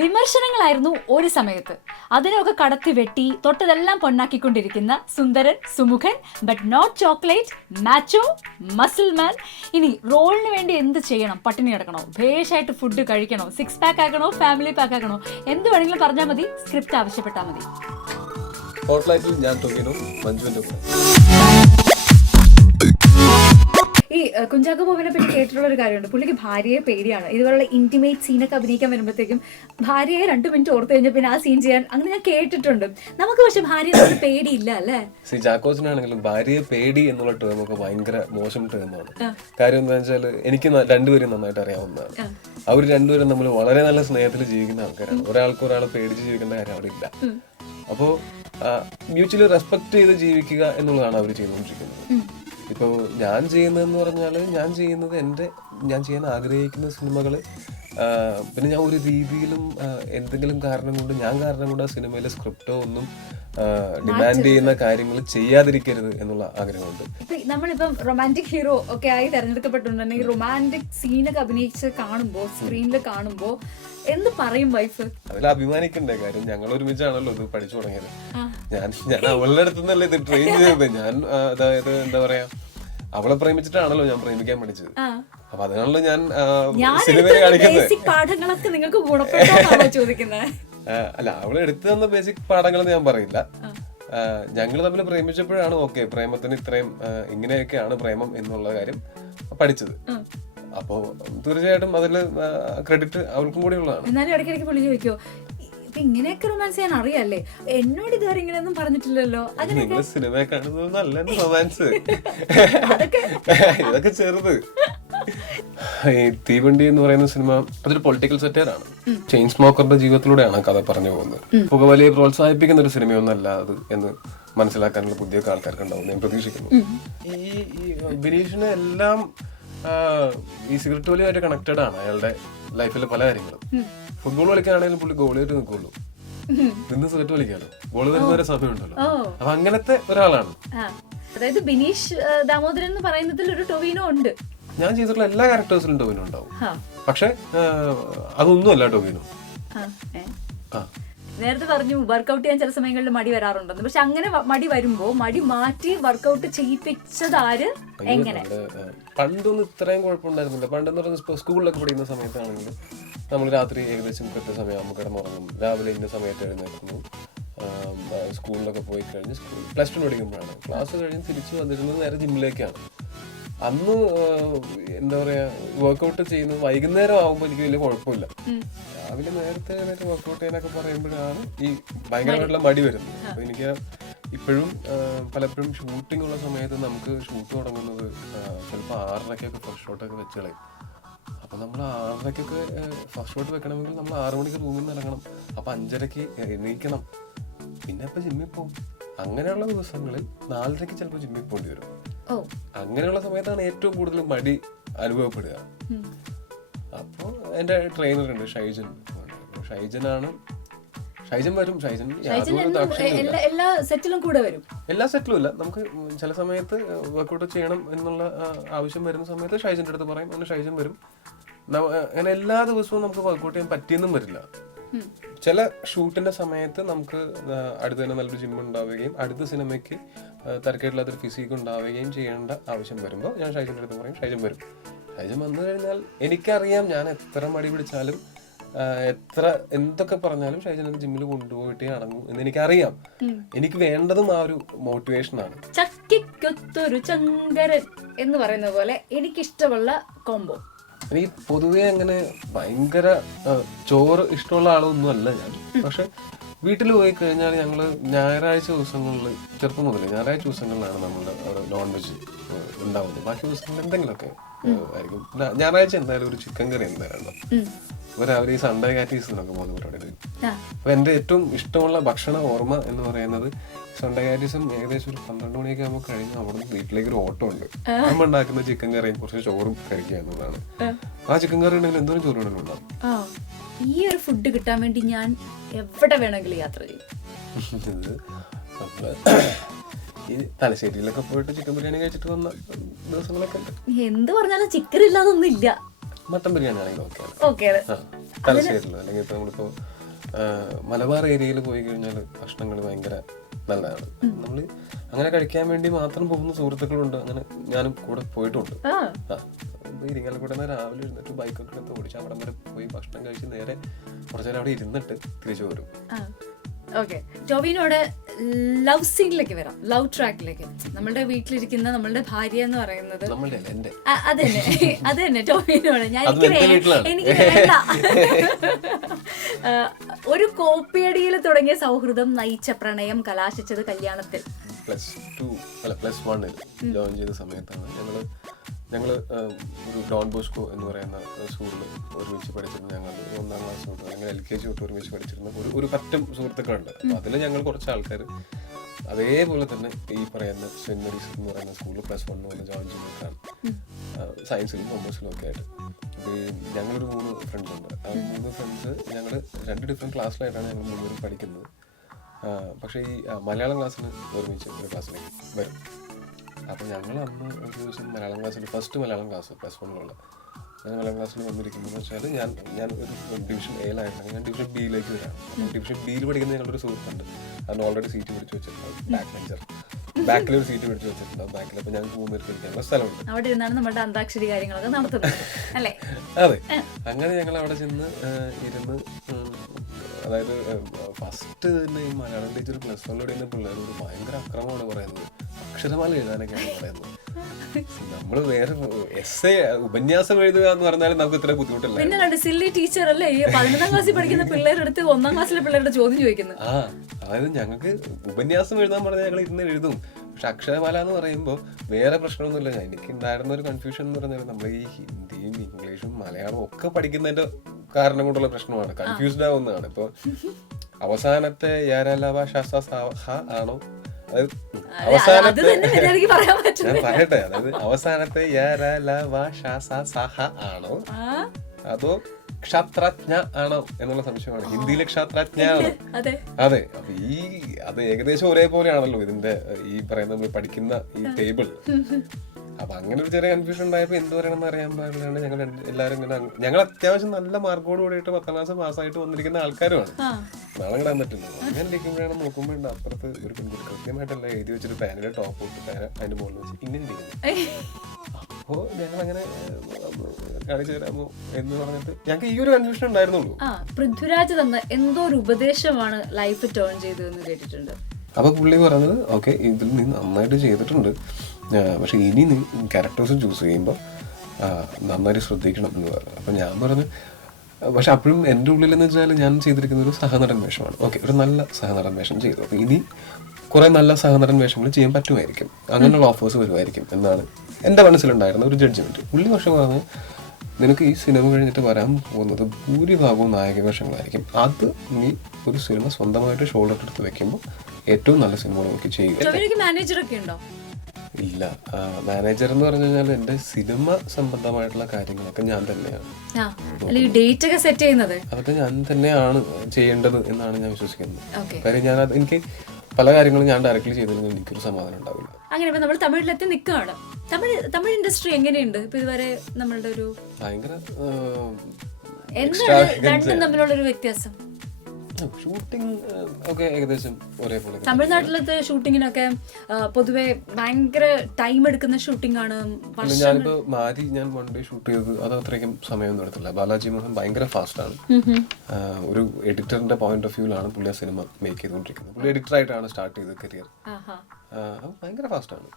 വിമർശനങ്ങളായിരുന്നു ഒരു സമയത്ത്. അതിനൊക്കെ കടത്തി വെട്ടി തൊട്ടതെല്ലാം പൊന്നാക്കിക്കൊണ്ടിരിക്കുന്ന സുന്ദരൻ, സുമുഖൻ, but not chocolate, macho, muscle man. ഇനി റോളിന് വേണ്ടി എന്ത് ചെയ്യണം? പട്ടിണി കിടക്കണോ? ഭേഷായിട്ട് ഫുഡ് കഴിക്കണോ? 6 പാക്ക് ആക്കണോ? ഫാമിലി പാക്ക് ആക്കണോ? എന്ത് വേണമെങ്കിലും പറഞ്ഞാൽ മതി, സ്ക്രിപ്റ്റ് ആവശ്യപ്പെട്ടാൽ മതി. സ്പോട്ട്ലൈറ്റിൽ ഞാൻ ടൊവിനോ, മഞ്ജുവിന്റെ കൂടെ. ഈ കുഞ്ചാക്കോ ബോബനെ പറ്റി കേട്ടിട്ടുള്ള ഒരു കാര്യമുണ്ട്, പുള്ളിക്ക് ഭാര്യയെ പേടിയാണ്. ഇതുപോലുള്ള ഇന്റിമേറ്റ് സീനൊക്കെ അഭിനയിക്കാൻ വരുമ്പോഴത്തേക്കും ഭാര്യയെ 2 മിനിറ്റ് ഓർത്ത് കഴിഞ്ഞാൽ പിന്നെ ആ സീൻ ചെയ്യാൻ അങ്ങനെ ഞാൻ കേട്ടിട്ടുണ്ട്. നമുക്ക് പക്ഷെ ഭാര്യയെ പേടിയില്ല അല്ലേ? ജാക്കോസിനാണെങ്കിലും ഭാര്യയെ പേടി എന്നുള്ള ടേം ഒക്കെ ഭയങ്കര മോശം ടേമാണ്. കാര്യം എന്താ വെച്ചാൽ എനിക്ക് രണ്ടുപേരും നന്നായിട്ട് അറിയാവുന്നതാണ്. അവർ രണ്ടുപേരും നമ്മൾ വളരെ നല്ല സ്നേഹത്തിൽ ജീവിക്കുന്ന ആൾക്കാരാണ്. ഒരാൾക്ക് ഒരാളെ പേടിച്ച് ജീവിക്കേണ്ട കാര്യം അവിടെ ഇല്ല. അപ്പോൾ മ്യൂച്വലി റെസ്പെക്ട് ചെയ്ത് ജീവിക്കുക എന്നുള്ളതാണ് അവർ ചെയ്തുകൊണ്ടിരിക്കുന്നത്. ഇപ്പോൾ ഞാൻ ചെയ്യുന്നതെന്ന് പറഞ്ഞാൽ ഞാൻ ചെയ്യാൻ ആഗ്രഹിക്കുന്ന സിനിമകൾ, പിന്നെ ഞാൻ ഒരു രീതിയിലും എന്തെങ്കിലും കാരണം കൊണ്ട് ആ സിനിമയിലെ സ്ക്രിപ്റ്റോ ഒന്നും ഡിമാൻഡ് ചെയ്യുന്ന കാര്യങ്ങൾ ചെയ്യാതിരിക്കരുത് എന്നുള്ള ആഗ്രഹമുണ്ട്. നമ്മളിപ്പം റൊമാൻറ്റിക് ഹീറോ ഒക്കെ ആയി തെരഞ്ഞെടുക്കപ്പെട്ടിട്ടുണ്ടെങ്കിൽ റൊമാൻറ്റിക് സീനൊക്കെ അഭിനയിച്ച് കാണുമ്പോൾ, സ്ക്രീനിൽ കാണുമ്പോൾ എന്ത് പറയും വൈഫ്? അതിൽ അഭിമാനിക്കണ്ടേ? കാര്യം ഞങ്ങൾ ഒരുമിച്ചാണല്ലോ ഇത് പഠിച്ചു തുടങ്ങിയത്. ഞാൻ അവളുടെ അടുത്തുനിന്നല്ലേ ഇത് ട്രെയിൻ ചെയ്തത്. ഞാൻ അതായത് എന്താ പറയാ, അവളെ പ്രേമിച്ചിട്ടാണല്ലോ ഞാൻ പ്രേമിക്കാൻ പഠിച്ചത്. അപ്പൊ അതിനാണല്ലോ ഞാൻ സിനിമയെ കാണിക്കുന്നത്. അല്ല, അവള് എടുത്തു തന്ന ബേസിക് പാഠങ്ങളെന്ന് ഞാൻ പറയില്ല. ഞങ്ങൾ തമ്മിൽ പ്രേമിച്ചപ്പോഴാണ് ഓക്കെ പ്രേമത്തിന് ഇത്രയും ഇങ്ങനെയൊക്കെയാണ് പ്രേമം എന്നുള്ള കാര്യം പഠിച്ചത്. അപ്പോ തീർച്ചയായിട്ടും അതില് ക്രെഡിറ്റ് അവൾക്കും കൂടി ഉള്ളതാണ്. എന്നാലും ഇടയ്ക്കിടയ്ക്ക് പുള്ളി ചോദിക്കോ, ഇങ്ങനെയൊക്കെ റൊമാൻസ് ചെയ്യാൻ അറിയാല്ലേ? എന്നോട് ഇതുവരെ ഇങ്ങനെയൊന്നും പറഞ്ഞിട്ടില്ലല്ലോ. നിങ്ങൾ സിനിമയെ കാണുന്നത് നല്ല റൊമാൻസ്, ഇതൊക്കെ ചെറുത്. ഈ തീവണ്ടി എന്ന് പറയുന്ന സിനിമ അതൊരു പൊളിറ്റിക്കൽ സെറ്ററാണ്. ചെയിൻ സ്മോക്കറുടെ ജീവിതത്തിലൂടെയാണ് കഥ പറഞ്ഞു പോകുന്നത്. പുകവലിയെ പ്രോത്സാഹിപ്പിക്കുന്ന ഒരു സിനിമയൊന്നല്ല അത് എന്ന് മനസ്സിലാക്കാനുള്ള ബുദ്ധിയൊക്കെ ആൾക്കാർക്ക് ഉണ്ടാവും ഞാൻ പ്രതീക്ഷിക്കുന്നു. ഈ ബിനീഷിന് എല്ലാം ഈ സിഗരറ്റ് വലിയുമായിട്ട് കണക്റ്റഡ് ആണ്. അയാളുടെ ലൈഫിലെ പല കാര്യങ്ങളും. ഫുട്ബോൾ കളിക്കാനാണെങ്കിലും പുള്ളി ഗോളിയായിട്ട് നിൽക്കുള്ളൂ. നിന്ന് സിഗരറ്റ് വലിക്കാലോ, ഗോള് വരുന്ന വരെ സമയമുണ്ടല്ലോ. അപ്പൊ അങ്ങനത്തെ ഒരാളാണ്. അതായത് ബിനീഷ് ദാമോദരൻ എന്ന് പറയുന്നതിൽ ഒരു ടൊവിനോ ഉണ്ട്. ഞാൻ ചെയ്തിട്ടുള്ള എല്ലാ ക്യാരക്ടേഴ്സിലും ടൊവിനോ ഉണ്ടാവും. പക്ഷെ അതൊന്നും അല്ല ടൊവിനോ. നേരത്തെ പറഞ്ഞു വർക്കൗട്ട് ചെയ്യാൻ ചില സമയങ്ങളിൽ മടി വരാറുണ്ടെന്ന്. പക്ഷെ അങ്ങനെ മടി വരുമ്പോ മടി മാറ്റി വർക്കൗട്ട് ചെയ്യിപ്പിച്ചത് ആര്, എങ്ങനെ? പണ്ടൊന്നും ഇത്രയും കുഴപ്പമുണ്ടായിരുന്നില്ല. പണ്ടെന്ന് പറഞ്ഞാൽ സ്കൂളിലൊക്കെ പഠിക്കുന്ന സമയത്താണെങ്കിലും നമ്മൾ രാത്രി ഏകദേശം കൃത്യസമയമാകുമ്പോൾ കിടന്നുറങ്ങും, രാവിലെ ഇന്ന സമയത്ത് എഴുന്നേൽക്കുന്നു. സ്കൂളിലൊക്കെ പോയി കഴിഞ്ഞ് പ്ലസ് 2 പഠിക്കുമ്പോഴാണ് ക്ലാസ് കഴിഞ്ഞ് തിരിച്ചു വന്നിരുന്നത് നേരെ ജിമ്മിലേക്കാണ്. അന്ന് എന്താ പറയാ, വർക്കൗട്ട് ചെയ്യുന്നത് വൈകുന്നേരം ആകുമ്പോൾ എനിക്ക് വലിയ കുഴപ്പമില്ല. രാവിലെ നേരത്തെ വർക്കൗട്ട് ചെയ്യാനൊക്കെ പറയുമ്പോഴാണ് ഈ ഭയങ്കരമായിട്ടുള്ള മടി വരുന്നത്. അപ്പൊ എനിക്ക് ഇപ്പോഴും പലപ്പോഴും ഷൂട്ടിംഗ് ഉള്ള സമയത്ത് നമുക്ക് ഷൂട്ട് തുടങ്ങുന്നത് ചിലപ്പോൾ 6:30 ഫസ്റ്റ് ഷോട്ടൊക്കെ വെച്ച് കളയും. അപ്പൊ നമ്മൾ 6:30 ഫസ്റ്റ് ഷോട്ട് വെക്കണമെങ്കിൽ നമ്മൾ 6 മണിക്ക് റൂമിൽ നിന്ന് ഇറങ്ങണം. അപ്പൊ 5:30 എണീക്കണം. പിന്നെ ഇപ്പൊ ജിമ്മിൽ പോകും. അങ്ങനെയുള്ള ദിവസങ്ങളിൽ 4:30 ചിലപ്പോൾ ജിമ്മിൽ പോകേണ്ടി വരും. അങ്ങനെയുള്ള സമയത്താണ് ഏറ്റവും കൂടുതൽ മടി അനുഭവപ്പെടുക. അപ്പോൾ എൻ്റെ ട്രെയിനർ ഉണ്ട് ഷൈജൻ വരും. എല്ലാ സെറ്റിലും കൂടെ വരും. എല്ലാ സെറ്റിലും ഇല്ല, നമുക്ക് ചില സമയത്ത് വർക്കൗട്ട് ചെയ്യണം എന്നുള്ള ആവശ്യം വരുന്ന സമയത്ത് ഷൈജന്റെ അടുത്ത് പറയും, അങ്ങനെ ഷൈജൻ വരും. അങ്ങനെ എല്ലാ ദിവസവും നമുക്ക് വർക്കൗട്ട് ചെയ്യാൻ പറ്റിയെന്നും വരില്ല. ചില ഷൂട്ടിന്റെ സമയത്ത് നമുക്ക് അടുത്ത് തന്നെ നല്ലൊരു ജിം ഉണ്ടാവുകയും അടുത്ത സിനിമയ്ക്ക് തിരക്കായിട്ടുള്ളൊരു ഫിസിക്ക് ഉണ്ടാവുകയും ചെയ്യേണ്ട ആവശ്യം വരുമ്പോൾ ഞാൻ ഷൈജന്റെ അടുത്ത് പറയും, ഷൈജൻ വരും. ഷൈജൻ വന്നു കഴിഞ്ഞാൽ എനിക്കറിയാം ഞാൻ എത്ര മടി പിടിച്ചാലും എത്ര എന്തൊക്കെ പറഞ്ഞാലും ഷൈജൻ ജിമ്മിൽ കൊണ്ടുപോയിട്ടേ അടങ്ങും എന്ന് എനിക്കറിയാം. എനിക്ക് വേണ്ടതും ആ ഒരു മോട്ടിവേഷനാണ്. ചക്കിക്കൊത്തൊരു ചങ്കരൻ എന്ന് പറയുന്ന പോലെ എനിക്കിഷ്ടമുള്ള കോംബോ. എനിക്ക് പൊതുവെ അങ്ങനെ ഭയങ്കര ചോറ് ഇഷ്ടമുള്ള ആളൊന്നും അല്ല ഞാൻ. പക്ഷെ വീട്ടിൽ പോയി കഴിഞ്ഞാൽ ഞങ്ങള് ഞായറാഴ്ച ദിവസങ്ങളിൽ, ചെറുപ്പം മുതലേ ഞായറാഴ്ച ദിവസങ്ങളിലാണ് നമ്മളുടെ അവിടെ നോൺ വെജ് ഉണ്ടാവുന്നത്. ബാക്കി ദിവസങ്ങളിൽ എന്തെങ്കിലുമൊക്കെ ആയിരിക്കും. ഞായറാഴ്ച എന്തായാലും ഒരു ചിക്കൻ കറി എന്തായാലും. അപ്പൊ രാവിലെ ഈ സൺഡേ കാറ്റീസിനൊക്കെ പോകുന്ന പരിപാടി. അപ്പൊ എന്റെ ഏറ്റവും ഇഷ്ടമുള്ള ഭക്ഷണ ഓർമ്മ എന്ന് പറയുന്നത് സൺഡേ കാറ്റീസും ഏകദേശം ഒരു 12 മണിയൊക്കെ ആകുമ്പോൾ കഴിഞ്ഞ് അവിടെ വീട്ടിലേക്ക് ഒരു ഓട്ടോ ഉണ്ട്. അമ്മ ഉണ്ടാക്കുന്ന ചിക്കൻ കറിയും കുറച്ച് ചോറും കഴിക്കുക എന്നുള്ളതാണ്. ആ ചിക്കൻ കറി ഉണ്ടെങ്കിൽ എന്തോരം ചോറ് വേണമെങ്കിലും ഉണ്ടാവും. ഈ ഒരു ഫുഡ് കിട്ടാൻ വേണ്ടി ഞാൻ എവിടെ വേണമെങ്കിലും യാത്ര ചെയ്യും. ഈ തലശ്ശേരിയിലൊക്കെ പോയിട്ട് ചിക്കൻ ബിരിയാണി കഴിച്ചിട്ട് വന്ന ദിവസങ്ങളൊക്കെ ഉണ്ട്. എന്ത് പറഞ്ഞാലും ചിക്കൻ ഇല്ലാതൊന്നും ഇല്ല. മട്ടൻ ബിരിയാണി ആണെങ്കിൽ ഓക്കെ. തലശ്ശേരിയിൽ അല്ലെങ്കിൽ ഇപ്പൊ നമ്മളിപ്പോ മലബാർ ഏരിയയിൽ പോയി കഴിഞ്ഞാൽ ഭക്ഷണങ്ങൾ ഭയങ്കര നല്ലതാണ്. നമ്മൾ അങ്ങനെ കഴിക്കാൻ വേണ്ടി മാത്രം പോകുന്ന സുഹൃത്തുക്കളുണ്ട്. അങ്ങനെ ഞാനും കൂടെ പോയിട്ടുണ്ട്. ഇരിങ്ങാലക്കുട രാവിലെ ഇരുന്നിട്ട് ബൈക്കൊക്കെ എടുത്ത് ഓടിച്ച് അവിടെ വരെ പോയി ഭക്ഷണം കഴിച്ച് നേരെ കുറച്ചു നേരം അവിടെ ഇരുന്നിട്ട് തിരിച്ചു വരും. ഓക്കെ, ടോവിനോട് ലവ് സീനിലേക്ക് വരാം, ലവ് ട്രാക്കിലേക്ക്. നമ്മളുടെ വീട്ടിലിരിക്കുന്ന നമ്മളുടെ ഭാര്യ എന്ന് പറയുന്നത് അത് തന്നെ ടോവിനോട് എനിക്ക് വേണ്ട. ഒരു കോപ്പിയടിയിൽ തുടങ്ങിയ സൗഹൃദം നയിച്ച പ്രണയം കലാശിച്ചത് കല്യാണത്തിൽ. +1 ജോയിൻ ചെയ്ത സമയത്താണ് ഞങ്ങള് ഒരു ഡോൺ ബോസ്കോ എന്ന് പറയുന്ന സ്കൂളിൽ ഒരുമിച്ച് പഠിച്ചിരുന്നു. ഞങ്ങൾ 1ാം ക്ലാസ് തൊട്ട് അല്ലെങ്കിൽ LKG തൊട്ട് ഒരുമിച്ച് പഠിച്ചിരുന്ന ഒരു പറ്റം സുഹൃത്തുക്കളുണ്ട്. അപ്പൊ അതിൽ ഞങ്ങൾ കുറച്ച് ആൾക്കാർ അതേപോലെ തന്നെ ഈ പറയുന്ന സെന്റ് മേരീസ് എന്ന് പറയുന്ന സ്കൂളിൽ +1 വന്ന് ജോയിൻ ചെയ്തിട്ടാണ്. സയൻസിലും കൊമേഴ്സിലും ഒക്കെ ആയിട്ട് ഞങ്ങളൊരു 3 ഫ്രണ്ട്സ് ഉണ്ട്. ആ 3 ഫ്രണ്ട്സ് ഞങ്ങൾ 2 ഡിഫറെന്റ് ക്ലാസ്സിലായിട്ടാണ് ഞങ്ങൾ 3 പേരും പഠിക്കുന്നത്. പക്ഷേ ഈ മലയാളം ക്ലാസ്സിന് ഒരുമിച്ച് ഒരു ക്ലാസ്സിലേക്ക് വരും. അപ്പോൾ ഞങ്ങൾ അന്ന് ഒരു ദിവസം മലയാളം ക്ലാസ്സിൽ ഫസ്റ്റ് മലയാളം ക്ലാസ് +1 ഞാൻ മലയാളം ക്ലാസ്സിൽ വന്നിരിക്കുന്നതെന്ന് വെച്ചാൽ ഞാൻ ഒരു ഡിവിഷൻ എയിലായിട്ടാണ് ഞാൻ ഡിവിഷൻ ബിയിലേക്ക് വരാം. അപ്പോൾ ഡിവിഷൻ ബിയിൽ പഠിക്കുന്ന ഞങ്ങളൊരു സുഹൃത്തുണ്ട്. അതിന് ഓൾറെഡി സീറ്റ് പിടിച്ച് വെച്ചിട്ടുണ്ടാവും. ബാക്ക് ബെഞ്ചർ ബാക്കിൽ ഒരു സീറ്റ് പിടിച്ച് വെച്ചിട്ടുണ്ടാവും ബാക്കിൽ. അപ്പോൾ ഞങ്ങൾക്ക് 3 പേർക്ക് ഇരിക്കാനുള്ള സ്ഥലമുണ്ട്. അവിടെ ഇരുന്നാണ് നമ്മുടെ അന്താക്ഷരി കാര്യങ്ങളൊക്കെ നടത്തുന്നത് അല്ലേ? അതെ. അങ്ങനെ ഞങ്ങൾ അവിടെ ചെന്ന് ഇരുന്ന്, അതായത് ഫസ്റ്റ് തന്നെ ഈ മലയാളം ടീച്ചർ +1 പഠിക്കുന്ന പിള്ളേരോട് ഭയങ്കര അക്രമമാണ് പറയുന്നത്. അക്ഷരമാല എഴുതാനൊക്കെയാണ് പറയുന്നത്. നമ്മള് വേറെ ഉപന്യാസം എഴുതുക എന്ന് പറഞ്ഞാലും നമുക്ക് ഇത്ര ബുദ്ധിമുട്ടില്ല. പിന്നെ സില്ലി ടീച്ചർ അല്ലേ ഈ 11ാം ക്ലാസ്സിൽ പഠിക്കുന്ന പിള്ളേരെടുത്ത് 1ാം ക്ലാസ്സിലെ പിള്ളേരുടെ ചോദ്യം ചോദിക്കുന്നത്. അതായത് ഞങ്ങൾക്ക് ഉപന്യാസം എഴുതാൻ പറഞ്ഞാൽ ഞങ്ങൾ ഇന്ന് എഴുതും. പക്ഷെ അക്ഷരമാല എന്ന് പറയുമ്പോൾ വേറെ പ്രശ്നമൊന്നുമില്ല. എനിക്ക് ഉണ്ടായിരുന്ന ഒരു കൺഫ്യൂഷൻ എന്ന് പറഞ്ഞാൽ നമ്മൾ ഈ ഹിന്ദിയും ഇംഗ്ലീഷും മലയാളവും ഒക്കെ പഠിക്കുന്നതിന്റെ കാരണം കൊണ്ടുള്ള പ്രശ്നമാണ്. കൺഫ്യൂസ്ഡ് ആവുന്നതാണ്. ഇപ്പൊ അവസാനത്തെ ആണോ, ഞാൻ പറയട്ടെ, അതായത് അവസാനത്തെ ആണോ അതോ ക്ഷത്രജ്ഞ ആണോ എന്നുള്ള സംശയമാണ്. ഹിന്ദിയിലെ ക്ഷത്രജ്ഞ ആണോ? അതെ. അപ്പൊ അത് ഏകദേശം ഒരേപോലെയാണല്ലോ ഇതിന്റെ ഈ പറയുന്ന നമ്മൾ പഠിക്കുന്ന ഈ ടേബിൾ. അപ്പൊ അങ്ങനെ ഒരു ചെറിയ കൺഫ്യൂഷൻ ഉണ്ടായപ്പോ എന്ത് പറയണമെന്ന് അറിയാൻ പാടില്ലാണ് ഞങ്ങൾ എല്ലാവരും ഇങ്ങനെ. ഞങ്ങൾ അത്യാവശ്യം നല്ല മാർക്കോട് കൂടിയിട്ട് 10ാം ക്ലാസ് പാസ്സായിട്ട് വന്നിരിക്കുന്ന ആൾക്കാരുമാണ്. നാളെ കിടാൻ പറ്റില്ല. അങ്ങനെ ഇരിക്കുമ്പോഴാണ് നോക്കുമ്പോഴുണ്ട് അപ്പുറത്ത് ഒരു പെൺകുട്ടി കൃത്യമായിട്ടല്ല എഴുതി വെച്ചിട്ട് പാനിലെ ടോപ്പ് ഇട്ട് പാന അതിന്റെ മുകളിൽ വെച്ച് ഇങ്ങനെ ഇരിക്കുന്നു. അപ്പോ ഞങ്ങൾ അങ്ങനെ കാണിച്ചു തരാമോ എന്ന് പറഞ്ഞിട്ട് ഞങ്ങൾക്ക് ഈ ഒരു കൺഫ്യൂഷൻ ഉണ്ടായിരുന്നുള്ളൂ. പൃഥ്വിരാജ് തന്ന എന്തോ ഒരു ഉപദേശമാണ് ലൈഫ് ടേൺ ചെയ്തതെന്ന് കേട്ടിട്ടുണ്ട്. അപ്പൊ പുള്ളി പറഞ്ഞത് ഓക്കെ, ഇതിൽ നീ നന്നായിട്ട് ചെയ്തിട്ടുണ്ട്, പക്ഷെ ഇനി നീ ക്യാരക്ടേഴ്സ് ചൂസ് ചെയ്യുമ്പോൾ നന്നായിട്ട് ശ്രദ്ധിക്കണം എന്ന് പറഞ്ഞു. അപ്പം ഞാൻ പറഞ്ഞു, പക്ഷെ അപ്പോഴും എൻ്റെ ഉള്ളിലെന്ന് വെച്ചാൽ ഞാൻ ചെയ്തിരിക്കുന്ന ഒരു സഹനടൻ വേഷമാണ്. ഓക്കെ, ഒരു നല്ല സഹനടൻ വേഷം ചെയ്തു. അപ്പോൾ ഇനി കുറേ നല്ല സഹനടൻ വേഷങ്ങൾ ചെയ്യാൻ പറ്റുമായിരിക്കും, അങ്ങനെയുള്ള ഓഫേഴ്സ് വരുമായിരിക്കും എന്നാണ് എൻ്റെ മനസ്സിലുണ്ടായിരുന്ന ഒരു ജഡ്ജ്മെൻറ്റ്. പുള്ളി പക്ഷെ പറഞ്ഞു, നിനക്ക് ഈ സിനിമ കഴിഞ്ഞിട്ട് വരാൻ പോകുന്നത് ഭൂരിഭാഗവും നായക വേഷങ്ങളായിരിക്കും. അത് നീ ഒരു സിനിമ സ്വന്തമായിട്ട് ഷോൾഡർ എടുത്ത് വെക്കുമ്പോൾ ഏറ്റവും നല്ല സിനിമകൾ നോക്കി ചെയ്യുക. മാനേജറൊക്കെ ഉണ്ടോ? ഇല്ല. മാനേജർ എന്ന് പറഞ്ഞു കഴിഞ്ഞാൽ എൻ്റെ സിനിമ സംബന്ധമായിട്ടുള്ള കാര്യങ്ങളൊക്കെ ഞാൻ തന്നെയാണ്. അതൊക്കെ ഞാൻ തന്നെയാണ് ചെയ്യേണ്ടത് എന്നാണ് ഞാൻ വിശ്വസിക്കുന്നത്. കാര്യം എനിക്ക് പല കാര്യങ്ങളും ഞാൻ ഡയറക്റ്റ്ലി ചെയ്തതിൽ എനിക്കൊരു സമാധാനം ഉണ്ടാവില്ല. അങ്ങനെ നമ്മൾ തമിഴിലെത്തി നിൽക്കുകയാണ്. തമിഴ് ഇൻഡസ്ട്രി എങ്ങനെയുണ്ട് ഇപ്പൊ ഇതുവരെ? നമ്മളുടെ ഒരു ഭയങ്കര രണ്ടും തമ്മിലുള്ള ഒരു വ്യത്യാസം. ഷൂട്ടിംഗ് ഒക്കെ ഏകദേശം ഒരേപോലെ. തമിഴ്നാട്ടിലത്തെ ഷൂട്ടിങ്ങിനൊക്കെ പൊതുവെ ഭയങ്കര ടൈം എടുക്കുന്ന ഷൂട്ടിംഗ് ആണ്. ഞാനിപ്പോ ഞാൻ 1 ഡേ ഷൂട്ട് ചെയ്തത് അത് അത്രയ്ക്കും സമയമൊന്നും എടുത്തില്ല. ബാലാജി മോഹൻ ഭയങ്കര ഫാസ്റ്റ് ആണ്. ഒരു എഡിറ്ററിന്റെ പോയിന്റ് ഓഫ് വ്യൂലാണ് പുള്ളി ആ സിനിമ മേക്ക് ചെയ്തുകൊണ്ടിരിക്കുന്നത്. പുള്ളി എഡിറ്റർ ആയിട്ടാണ് സ്റ്റാർട്ട് ചെയ്തത് കരിയർ. ഭയങ്കര ഫാസ്റ്റ് ആണ്.